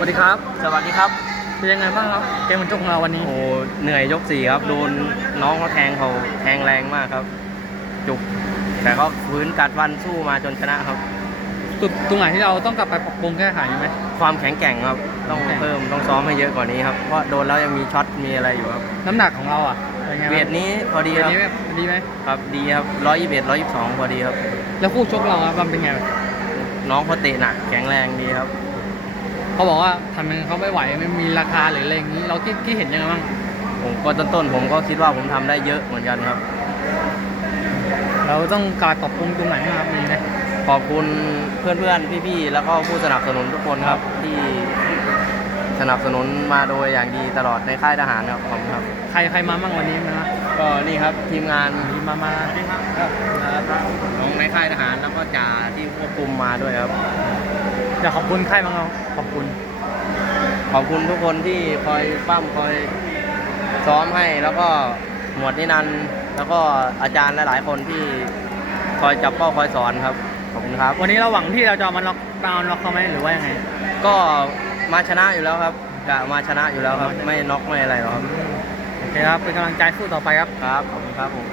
วัสดีครับ สวัสดีครับ เป็นยังไงบ้างครับ เกมมันจบของเราวันนี้ โอ้เหนื่อยยกสี่ครับ โดนน้องเขาแทงเขาแทงแรงมากครับ จุก แต่ก็ฟื้นกัดวันสู้มาจนชนะครับ จุดตรงไหนที่เราต้องกลับไปปรับปรุงแก้ไขไหม ความแข็งแกร่งครับ ต้องแข็งแกร่งเพิ่มต้องซ้อมให้เยอะกว่านี้ครับ เพราะโดนแล้วยังมีช็อตมีอะไรอยู่ครับ น้ำหนักของเราอะเป็นไงเวทนี้พอดีเวทครับนี้แบบดีไหมครับ ดีครับร้อยยี่สิบเอ็ดร้อยยี่สิบสองพอดีครับ แล้วคู่ชกเราอะมันเป็นไง น้องเขาเตะหนักแข็งแรงดีครับ เขาบอกว่าทำไมเขาไม่ไหวไม่มีราคาหรืออะไรอย่างนี้ เราคิดคิดเห็นยังไงบ้างผมก็ต้นๆผมก็คิดว่าผมทำได้เยอะเหมือนกันครับ เราต้องการปรับปรุงตรงไหนบ้างครับมีไหมขอบคุณเพื่อนๆ พี่ๆ แล้วก็ผู้สนับสนุนทุกคนครับ ที่สนับสนุนมาโดยอย่างดีตลอดในค่ายทหารครับขอบคุณครับ ใครใครมาบ้างวันนี้มาก็นี่ครับทีมงาน มีมามา ของในค่ายทหารแล้วก็จ่า ที่ควบคุมมาด้วยครับอยากขอบคุณใครบ้างเราขอบคุณ ขอบคุณทุกคนที่คอยปั้มคอยซ้อมให้แล้วก็หมวดนินันท์แล้วก็อาจารย์หลายๆ คนที่คอยจับเป้าคอยสอนครับขอบคุณครับ วันนี้เราหวังที่เราจะเอามาล็อกดาวน์ล็อกเขาไหมหรือว่ายังไงก็มาชนะอยู่แล้วครับกะมาชนะอยู่แล้วครับ ไม่น็อกไม่อะไรหรอกครับโอเคครับเป็นกำลังใจสู้ต่อไปครับครับขอบคุณครับผม